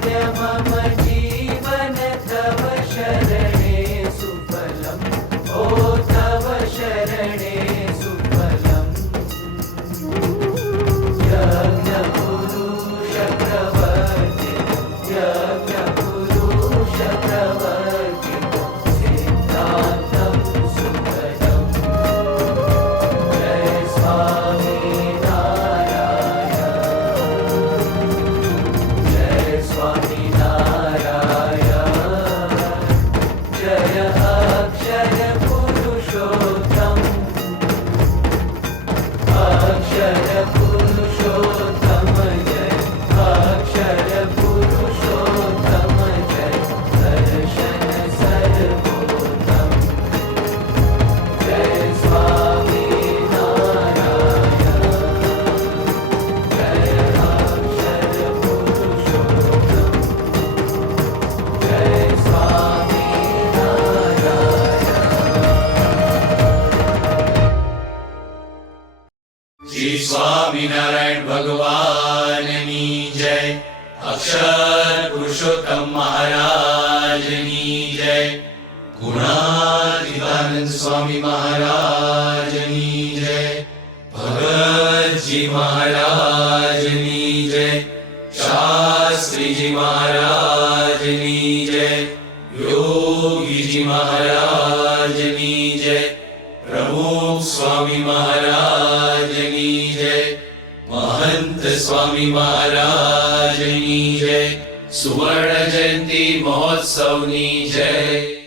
Deva Maria. Shri Swami Narayan भगवान की जय। अक्षर पुरुषोत्तम महाराज की जय। गुणादिवानंद स्वामी महाराज की जय। भगत जी महाराज की जय। शास्त्री जी महाराज की जय। योगी जी महाराज की जय। प्रभु स्वामी महाराज અનંત સ્વામી મહારાજની જય સુવર્ણ જયંતિ મહોત્સવની જય